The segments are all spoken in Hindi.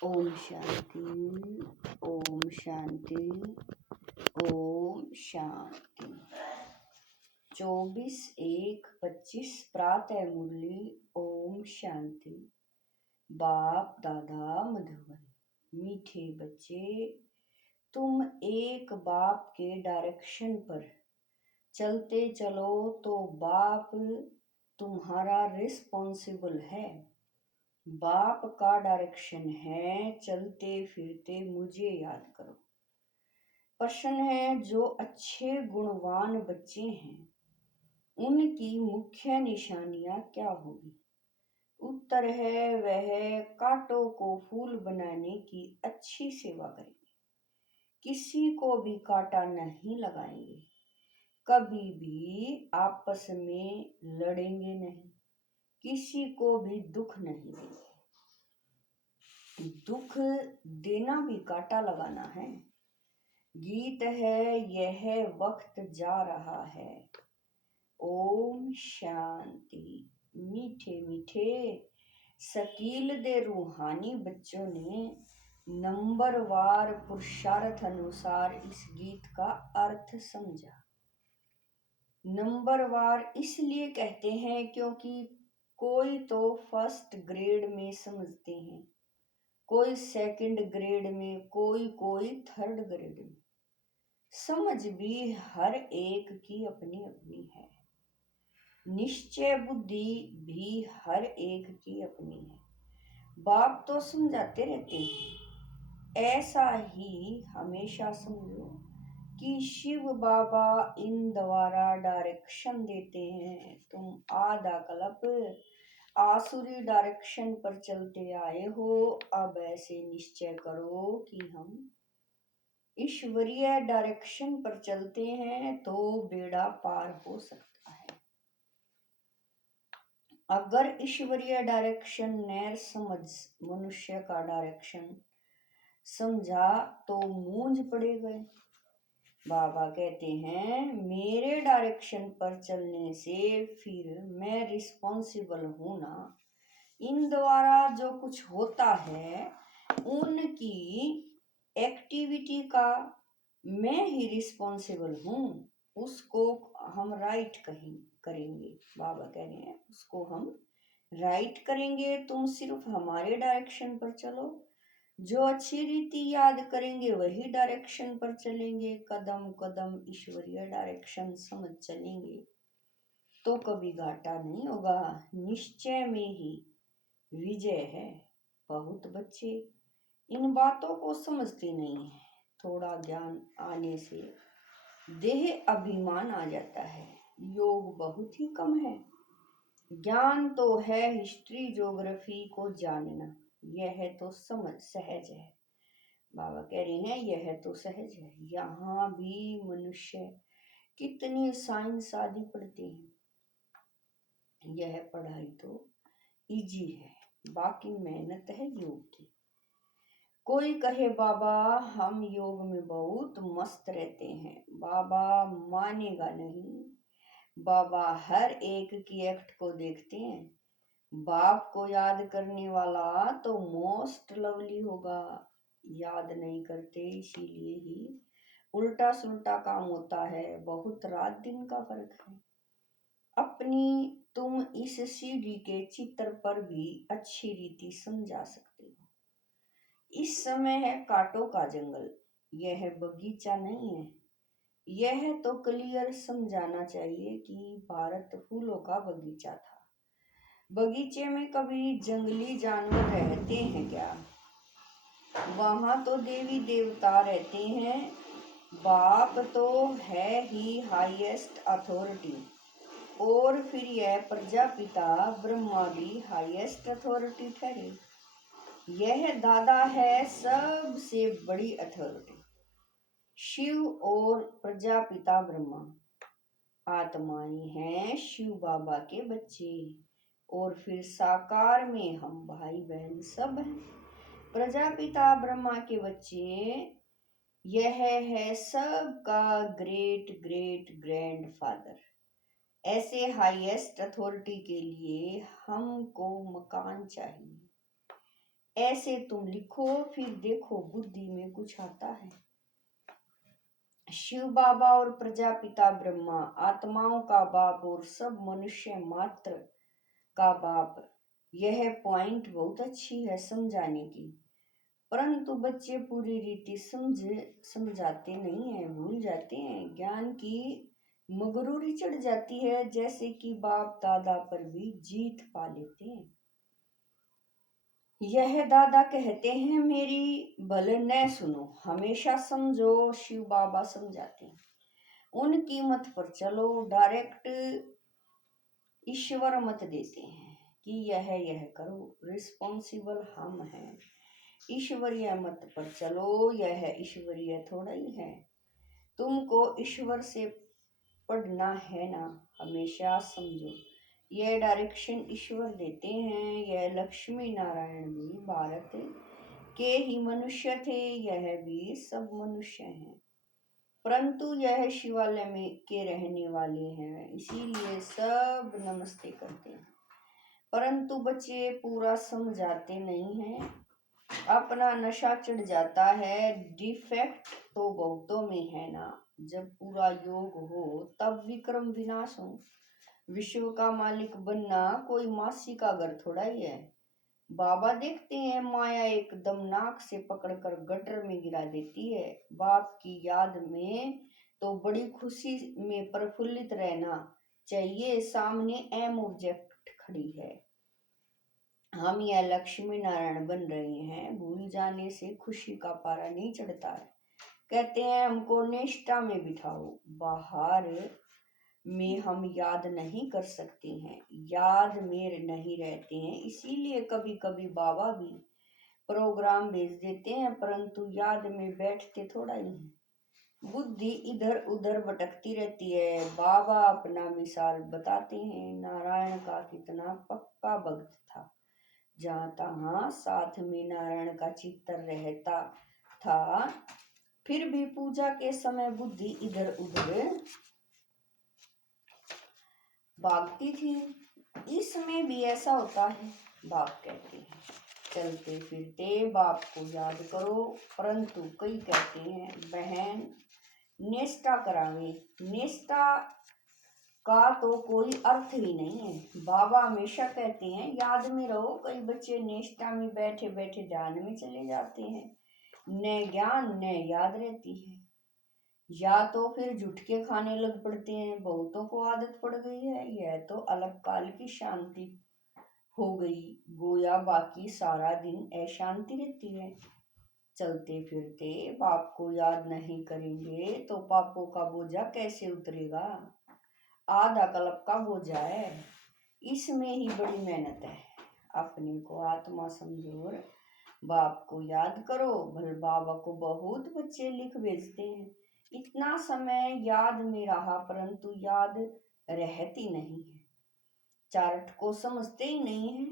ओम शांति। ओम शांति। ओम शांति। 24/1/25 प्रातः मुरली। ओम शांति। बाप दादा मधुबन। मीठे बच्चे, तुम एक बाप के डायरेक्शन पर चलते चलो तो बाप तुम्हारा रिस्पॉन्सिबल है। बाप का डायरेक्शन है, चलते फिरते मुझे याद करो। प्रश्न है, जो अच्छे गुणवान बच्चे हैं उनकी मुख्य निशानियां क्या होगी? उत्तर है, वह कांटों को फूल बनाने की अच्छी सेवा करेंगे, किसी को भी कांटा नहीं लगाएंगे, कभी भी आपस में लड़ेंगे नहीं, किसी को भी दुख नहीं देंगे। दुख देना भी कांटा लगाना है। गीत है, यह वक्त जा रहा है। ओम शांति। मीठे मीठे शकील दे रूहानी बच्चों ने नंबरवार पुरुषार्थ अनुसार इस गीत का अर्थ समझा। नंबरवार इसलिए कहते हैं क्योंकि कोई तो फर्स्ट ग्रेड में समझते हैं, कोई सेकंड ग्रेड में, कोई थर्ड ग्रेड में। समझ भी हर एक की अपनी अपनी है, निश्चय बुद्धि भी हर एक की अपनी है। बाप तो समझाते रहते हैं, ऐसा ही हमेशा समझो कि शिव बाबा इन द्वारा डायरेक्शन देते हैं। तुम आधा कल्प आसुरी डायरेक्शन पर चलते आए हो, अब ऐसे निश्चय करो कि हम ईश्वरीय डायरेक्शन पर चलते हैं तो बेड़ा पार हो सकता है। अगर ईश्वरीय डायरेक्शन नैर समझ मनुष्य का डायरेक्शन समझा तो मूंझ पड़े गए। बाबा कहते हैं, मेरे डायरेक्शन पर चलने से फिर मैं रिस्पॉन्सिबल हूं ना। इन द्वारा जो कुछ होता है उनकी एक्टिविटी का मैं ही रिस्पॉन्सिबल हूँ, उसको हम राइट करेंगे। बाबा कह रहे हैं उसको हम राइट करेंगे। तुम सिर्फ हमारे डायरेक्शन पर चलो, जो अच्छी रीति याद करेंगे वही डायरेक्शन पर चलेंगे, कदम कदम ईश्वरीय डायरेक्शन समझ चलेंगे तो कभी घाटा नहीं होगा, निश्चय में ही विजय है। बहुत बच्चे इन बातों को समझते नहीं है। थोड़ा ज्ञान आने से देह अभिमान आ जाता है, योग बहुत ही कम है। ज्ञान तो है हिस्ट्री ज्योग्राफी को जानना, यह तो समझ सहज है। बाबा कह रहे हैं यह तो सहज है। यहाँ भी मनुष्य कितनी साइंस आदि पढ़ते हैं, यह पढ़ाई तो इजी है, बाकी मेहनत है योग की। कोई कहे बाबा हम योग में बहुत मस्त रहते हैं, बाबा मानेगा नहीं। बाबा हर एक की एक्ट को देखते हैं। बाप को याद करने वाला तो मोस्ट लवली होगा, याद नहीं करते इसीलिए ही उल्टा सुल्टा काम होता है। बहुत रात दिन का फर्क है। अपनी तुम इस सीढ़ी के चित्र पर भी अच्छी रीति समझा सकते हो। इस समय है कांटों का जंगल, यह बगीचा नहीं है। यह तो क्लियर समझाना चाहिए कि भारत फूलों का बगीचा था। बगीचे में कभी जंगली जानवर रहते हैं क्या? वहां तो देवी देवता रहते हैं। बाप तो है ही हाईएस्ट अथॉरिटी, और फिर यह प्रजापिता ब्रह्मा भी हाईएस्ट अथॉरिटी ठहरे। यह दादा है सबसे बड़ी अथॉरिटी। शिव और प्रजापिता ब्रह्मा आत्माएं हैं शिव बाबा के बच्चे, और फिर साकार में हम भाई बहन सब हैं प्रजापिता ब्रह्मा के बच्चे। यह है सबका ग्रेट ग्रेट ग्रैंड फादर। ऐसे हाईएस्ट अथॉरिटी के लिए हमको मकान चाहिए, ऐसे तुम लिखो, फिर देखो बुद्धि में कुछ आता है। शिव बाबा और प्रजापिता ब्रह्मा आत्माओं का बाप और सब मनुष्य मात्र का बाप। यह पॉइंट बहुत अच्छी है समझाने की, परंतु बच्चे पूरी रीति समझाते नहीं है, भूल जाते हैं। ज्ञान की मगरूरी चढ़ जाती है, जैसे कि बाप दादा पर भी जीत पा लेते हैं। यह दादा कहते हैं मेरी भल न सुनो, हमेशा समझो। शिव बाबा समझाते हैं उनकी मत पर चलो, डायरेक्ट ईश्वर मत देते हैं कि यह करो, रिस्पॉन्सिबल हम हैं। ईश्वरीय मत पर चलो, यह ईश्वरीय थोड़ा ही है। तुमको ईश्वर से पढ़ना है ना, हमेशा समझो यह डायरेक्शन ईश्वर देते हैं। यह लक्ष्मी नारायण भी भारत के ही मनुष्य थे, यह भी सब मनुष्य हैं, परंतु यह शिवालय में के रहने वाले हैं, इसीलिए सब नमस्ते करते हैं। परंतु बच्चे पूरा समझाते नहीं हैं, अपना नशा चढ़ जाता है। डिफेक्ट तो बहुतों में है ना, जब पूरा योग हो तब विक्रम विनाश हो। विश्व का मालिक बनना कोई मासी का घर थोड़ा ही है। बाबा देखते हैं माया एकदम नाक से पकड़कर गटर में गिरा देती है। बाप की याद में तो बड़ी खुशी में प्रफुल्लित रहना चाहिए, सामने एम ऑब्जेक्ट खड़ी है, हम यह लक्ष्मी नारायण बन रहे हैं। भूल जाने से खुशी का पारा नहीं चढ़ता है। कहते हैं हमको निष्ठा में बिठाओ, बाहर में हम याद नहीं कर सकते हैं, याद में नहीं रहते हैं, इसीलिए कभी कभी बाबा भी प्रोग्राम भेज देते हैं, परंतु याद में बैठते थोड़ा ही है। बुद्धि इधर उधर भटकती रहती है। बाबा अपना मिसाल बताते हैं, नारायण का कितना पक्का भक्त था, जहाँ तहाँ साथ में नारायण का चित्तर रहता था, फिर भी पूजा के समय बुद्धि इधर उधर भागती थी। इसमें भी ऐसा होता है। बाप कहते हैं चलते फिरते बाप को याद करो, परंतु कई कहते हैं बहन निष्ठा करावे। निष्ठा का तो कोई अर्थ ही नहीं है। बाबा हमेशा कहते हैं याद में रहो। कई बच्चे निष्ठा में बैठे बैठे ध्यान में चले जाते हैं, न ज्ञान न याद रहती है, या तो फिर झुटके खाने लग पड़ते हैं। बहुतों को आदत पड़ गई है, यह तो अलग काल की शांति हो गई, गोया बाकी सारा दिन अशांति रहती है। चलते फिरते बाप को याद नहीं करेंगे तो पापों का बोझा कैसे उतरेगा। आधा कल्प का बोझा है, इसमें ही बड़ी मेहनत है। अपने को आत्मा समझो और बाप को याद करो। भले बाबा को बहुत बच्चे लिख भेजते हैं, इतना समय याद में रहा, परंतु याद रहती नहीं है, चार्ट को समझते ही नहीं है।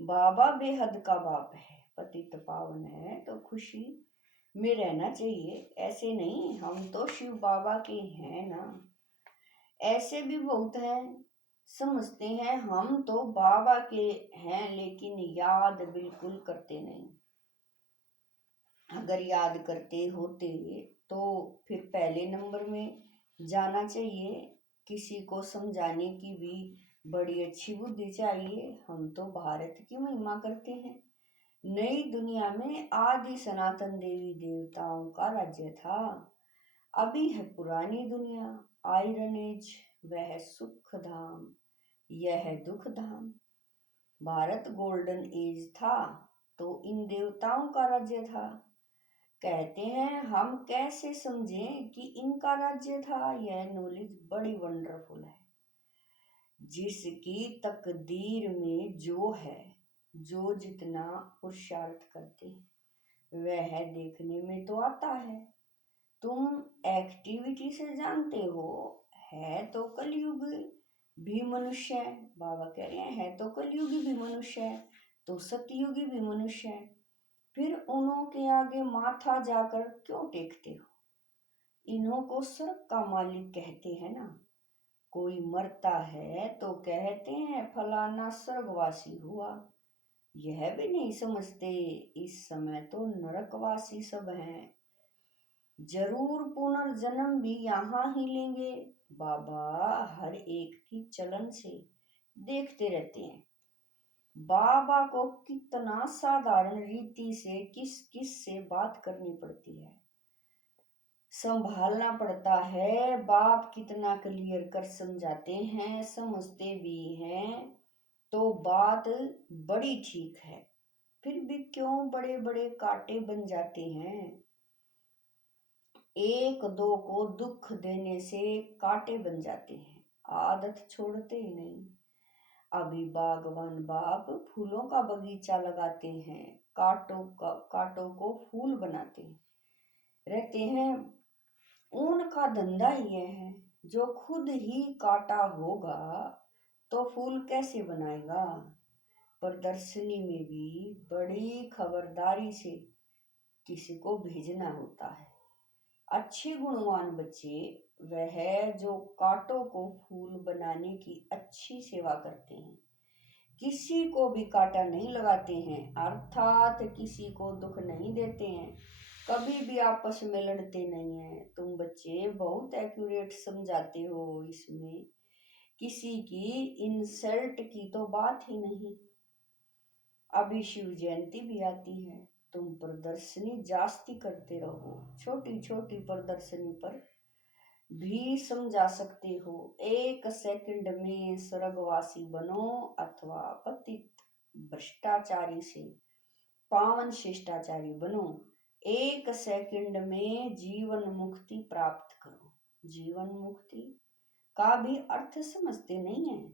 बाबा बेहद का बाप है, पतित पावन है, तो खुशी में रहना चाहिए। ऐसे नहीं हम तो शिव बाबा के हैं ना, ऐसे भी बहुत हैं समझते हैं हम तो बाबा के हैं, लेकिन याद बिल्कुल करते नहीं। अगर याद करते होते तो फिर पहले नंबर में जाना चाहिए। किसी को समझाने की भी बड़ी अच्छी बुद्धि चाहिए। हम तो भारत की महिमा करते हैं। नई दुनिया में आदि सनातन देवी देवताओं का राज्य था, अभी है पुरानी दुनिया, आयरन एज, वह सुख धाम, यह दुख धाम। भारत गोल्डन एज था तो इन देवताओं का राज्य था। कहते हैं हम कैसे समझें कि इनका राज्य था। यह नॉलेज बड़ी वंडरफुल है। जिसकी तकदीर में जो है, जो जितना पुरुषार्थ करते वह देखने में तो आता है। तुम एक्टिविटी से जानते हो, है तो कलयुग भी मनुष्य है। बाबा कह रहे हैं है तो कलयुगी भी मनुष्य है, तो सतयुगी भी मनुष्य है, फिर उन्हों के आगे माथा जाकर क्यों टेकते हो। इन्हों को स्वर्ग का मालिक कहते हैं ना। कोई मरता है तो कहते हैं फलाना स्वर्गवासी हुआ, यह भी नहीं समझते इस समय तो नरकवासी सब हैं, जरूर पुनर्जन्म भी यहाँ ही लेंगे। बाबा हर एक की चलन से देखते रहते हैं। बाबा को कितना साधारण रीति से किस किस से बात करनी पड़ती है, संभालना पड़ता है। बाप कितना क्लियर कर समझाते हैं, समझते भी हैं, तो बात बड़ी ठीक है। फिर भी क्यों बड़े बड़े कांटे बन जाते हैं। एक दो को दुख देने से कांटे बन जाते हैं, आदत छोड़ते ही नहीं। अभी बागवान बाप फूलों का बगीचा लगाते हैं, कांटों को फूल बनाते रहते हैं। उनका धंधा ही यह है। जो खुद ही काटा होगा तो फूल कैसे बनाएगा। प्रदर्शनी में भी बड़ी खबरदारी से किसी को भेजना होता है। अच्छे गुणवान बच्चे वह जो कांटों को फूल बनाने की अच्छी सेवा करते हैं, किसी को भी कांटा नहीं लगाते हैं, अर्थात किसी को दुख नहीं देते हैं, कभी भी आपस में लड़ते नहीं हैं। तुम बच्चे बहुत एक्यूरेट समझाते हो, इसमें किसी की इंसल्ट की तो बात ही नहीं। अभी शिव जयंती भी आती है, तुम प्रदर्शनी जास्ती करते रहो, छोटी छोटी प्रदर्शनी पर भी समझा सकते हो। 1 सेकंड में स्वर्गवासी बनो अथवा पतित भ्रष्टाचारी से पावन शिष्टाचारी बनो। 1 सेकंड में जीवन मुक्ति प्राप्त करो। जीवन मुक्ति का भी अर्थ समझते नहीं है,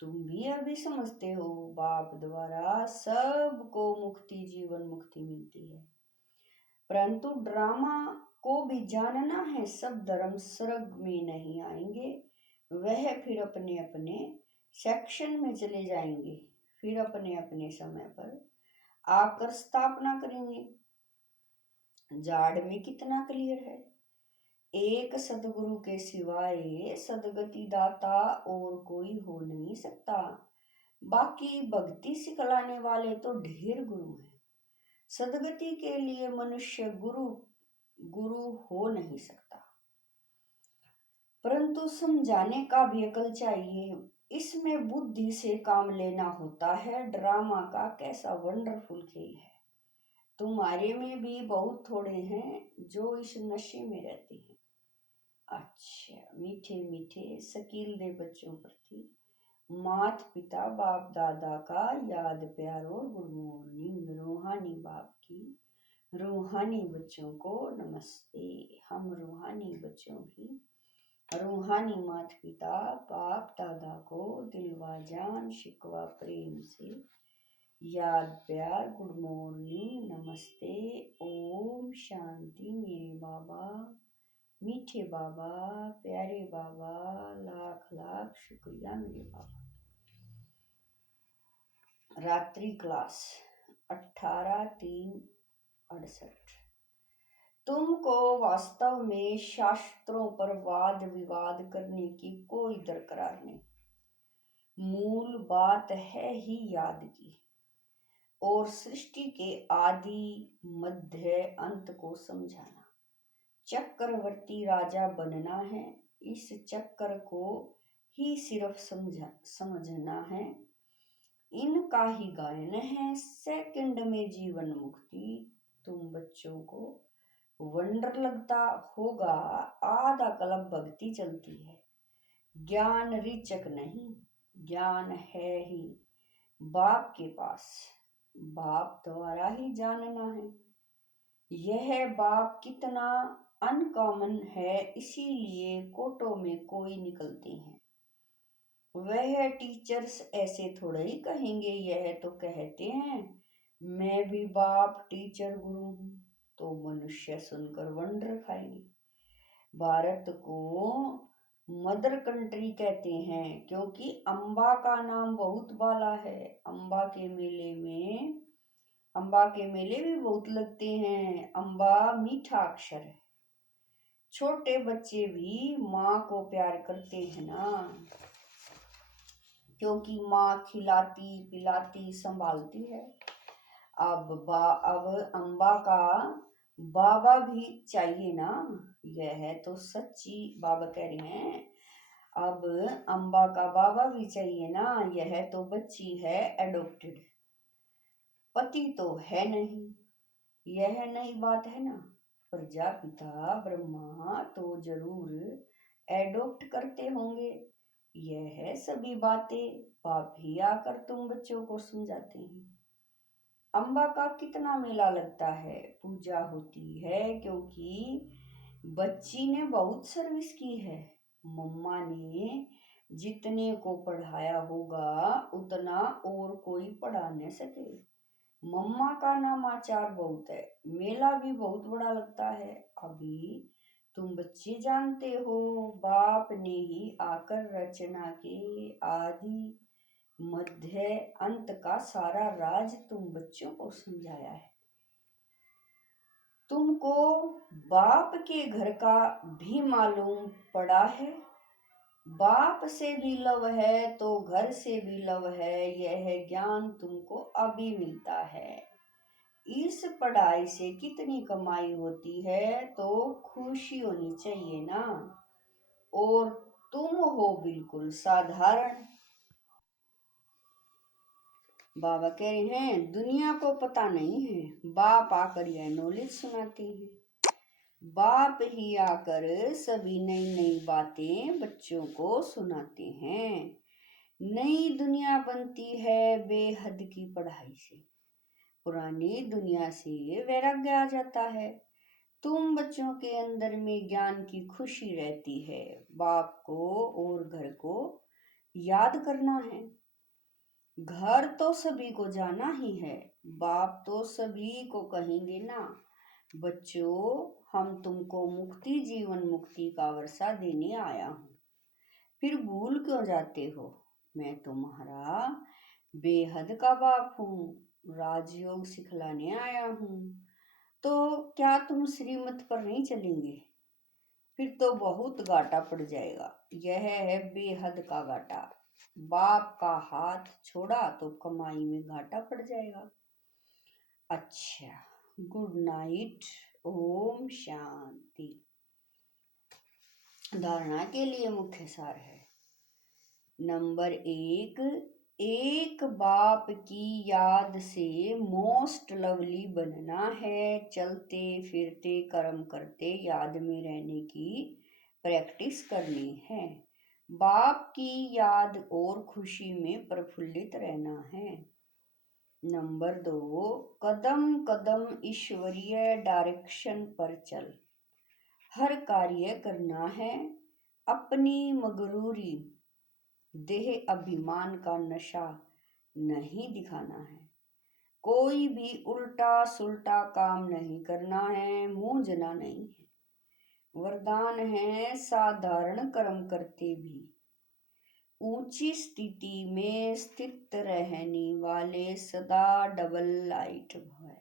तुम भी अभी समझते हो। बाप द्वारा सबको मुक्ति, जीवन मुक्ति मिलती है, परंतु ड्रामा को भी जानना है। सब धर्म स्वर्ग में नहीं आएंगे, वह फिर अपने अपने सेक्शन में चले जाएंगे, फिर अपने अपने समय पर आकर स्थापना करेंगे। जाड़ में कितना क्लियर है। एक सदगुरु के सिवाय सदगति दाता और कोई हो नहीं सकता। बाकी भक्ति सिखलाने वाले तो ढेर गुरु हैं। सदगति के लिए मनुष्य गुरु हो नहीं सकता, परंतु समझाने का भी अकल चाहिए। इसमें बुद्धि से काम लेना होता है। ड्रामा का कैसा वंडरफुल खेल है। तुम्हारे में भी बहुत थोड़े हैं जो इस नशे में रहते हैं। अच्छा, मीठे मीठे शकील दे बच्चों प्रति माता पिता बाप दादा का याद प्यार और गुड मॉर्निंग। रूहानी बाप की रूहानी बच्चों को नमस्ते। हम रूहानी बच्चों की रूहानी माता पिता बाप दादा को दिलवा जान शिकवा प्रेम से याद प्यार गुड मॉर्निंग नमस्ते ओम शांति। मेरे बाबा, मीठे बाबा, प्यारे बाबा, लाख लाख शुक्रिया मेरे बाबा। रात्रि क्लास 18/3/68। तुमको वास्तव में शास्त्रों पर वाद विवाद करने की कोई दरकार नहीं। मूल बात है ही याद की, और सृष्टि के आदि मध्य अंत को समझाना। चक्रवर्ती राजा बनना है, इस चक्कर को ही सिर्फ समझना है। इनका ही गायन है। सेकंड में जीवन मुक्ति। तुम बच्चों को वंडर लगता होगा, आधा कल्प भक्ति चलती है, ज्ञान रिचक नहीं, ज्ञान है ही बाप के पास, बाप द्वारा ही जानना है। यह बाप कितना अनकॉमन है, इसीलिए कोटों में कोई निकलते हैं। वह टीचर्स ऐसे थोड़ा ही कहेंगे, यह तो कहते हैं मैं भी बाप टीचर गुरु हूँ, तो मनुष्य सुनकर वंडर खाएंगे। भारत को मदर कंट्री कहते हैं क्योंकि अम्बा का नाम बहुत बाला है। अम्बा के मेले भी बहुत लगते हैं। अम्बा मीठा अक्षर है। छोटे बच्चे भी माँ को प्यार करते हैं ना। क्योंकि माँ खिलाती पिलाती संभालती है। अब अम्बा का बाबा भी चाहिए ना। यह तो सच्ची बाबा कह रहे हैं। अब अम्बा का बाबा भी चाहिए ना। यह तो बच्ची है एडॉप्टेड, पति तो है नहीं। यह नई बात है ना। प्रजापिता ब्रह्मा तो जरूर एडॉप्ट करते होंगे। यह सभी बातें बाप ही आकर तुम बच्चों को समझाते हैं। अम्बा का कितना मेला लगता है, पूजा होती है, क्योंकि बच्ची ने बहुत सर्विस की है। मम्मा ने जितने को पढ़ाया होगा उतना और कोई पढ़ा न सके। मम्मा का नामाचार बहुत है, मेला भी बहुत बड़ा लगता है। अभी तुम बच्चे जानते हो, बाप ने ही आकर रचना के आदि मध्य अंत का सारा राज तुम बच्चों को समझाया है। तुमको बाप के घर का भी मालूम पड़ा है। बाप से भी लव है तो घर से भी लव है। यह ज्ञान तुमको अभी मिलता है। इस पढ़ाई से कितनी कमाई होती है तो खुशी होनी चाहिए ना। और तुम हो बिल्कुल साधारण। बाबा कह रहे हैं दुनिया को पता नहीं है, बाप आकर यह नॉलेज सुनाते हैं। बाप ही आकर सभी नई नई बातें बच्चों को सुनाते हैं। नई दुनिया बनती है बेहद की पढ़ाई से। पुरानी दुनिया से वैराग्य आ जाता है। तुम बच्चों के अंदर में ज्ञान की खुशी रहती है। बाप को और घर को याद करना है। घर तो सभी को जाना ही है, बाप तो सभी को कहेंगे ना। बच्चों, हम तुमको मुक्ति जीवन मुक्ति का वर्षा देने आया हूँ, फिर भूल क्यों जाते हो? मैं तुम्हारा बेहद का बाप हूँ, राजयोग सिखलाने आया हूँ। तो क्या तुम श्रीमत पर नहीं चलेंगे? फिर तो बहुत घाटा पड़ जाएगा। यह है बेहद का घाटा। बाप का हाथ छोड़ा तो कमाई में घाटा पड़ जाएगा। अच्छा, गुड नाइट, ओम शांति। धारणा के लिए मुख्य सार है। नंबर 1, एक बाप की याद से मोस्ट लवली बनना है। चलते फिरते कर्म करते याद में रहने की प्रैक्टिस करनी है। बाप की याद और खुशी में प्रफुल्लित रहना है। नंबर 2, कदम कदम ईश्वरीय डायरेक्शन पर चल। हर कार्य करना है। अपनी मगरूरी देह अभिमान का नशा नहीं दिखाना है। कोई भी उल्टा सुल्टा काम नहीं करना है। मूंझना नहीं है। वरदान है साधारण कर्म करते भी ऊंची स्थिति में स्थित रहने वाले सदा डबल लाइट भय।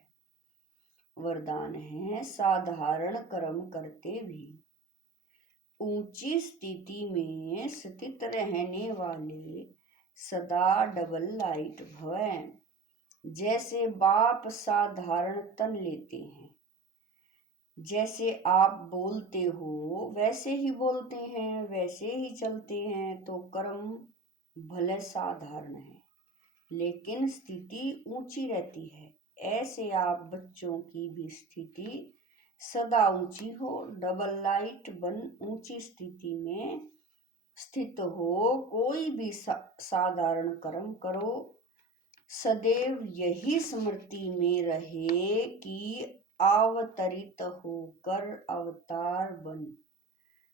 वरदान है साधारण कर्म करते भी ऊंची स्थिति में स्थित रहने वाले सदा डबल लाइट भय। जैसे बाप साधारण तन लेते हैं, जैसे आप बोलते हो वैसे ही बोलते हैं, वैसे ही चलते हैं, तो कर्म भले साधारण है लेकिन स्थिति ऊंची रहती है। ऐसे आप बच्चों की भी स्थिति सदा ऊंची हो, डबल लाइट बन ऊंची स्थिति में स्थित हो। कोई भी साधारण कर्म करो, सदैव यही स्मृति में रहे कि अवतरित होकर अवतार बन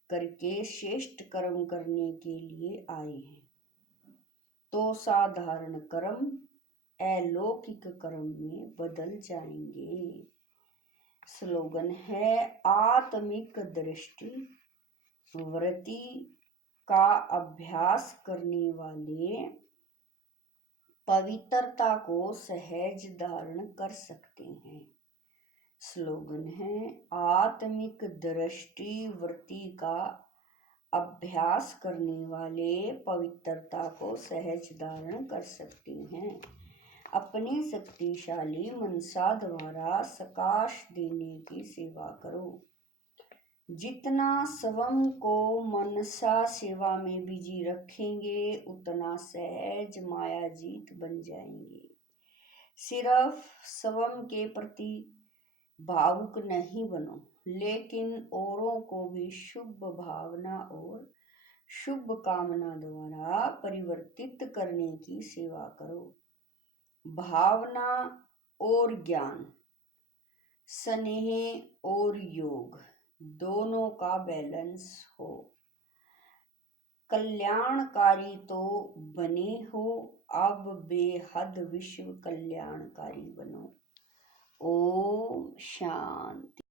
करके श्रेष्ठ कर्म करने के लिए आए हैं। तो साधारण कर्म अलौकिक कर्म में बदल जाएंगे। स्लोगन है आत्मिक दृष्टि वृत्ति का अभ्यास करने वाले पवित्रता को सहज धारण कर सकते हैं। स्लोगन है आत्मिक दृष्टि वृत्ति का अभ्यास करने वाले पवित्रता को सहज धारण कर सकते हैं। अपने शक्तिशाली मनसा द्वारा सकाश देने की सेवा करो। जितना स्वयं को मनसा सेवा में बिजी रखेंगे उतना सहज मायाजीत बन जाएंगे। सिर्फ स्वयं के प्रति भावुक नहीं बनो, लेकिन औरों को भी शुभ भावना और शुभ कामना द्वारा परिवर्तित करने की सेवा करो। भावना और ज्ञान, स्नेह और योग दोनों का बैलेंस हो। कल्याणकारी तो बने हो, अब बेहद विश्व कल्याणकारी बनो। ओम शांति।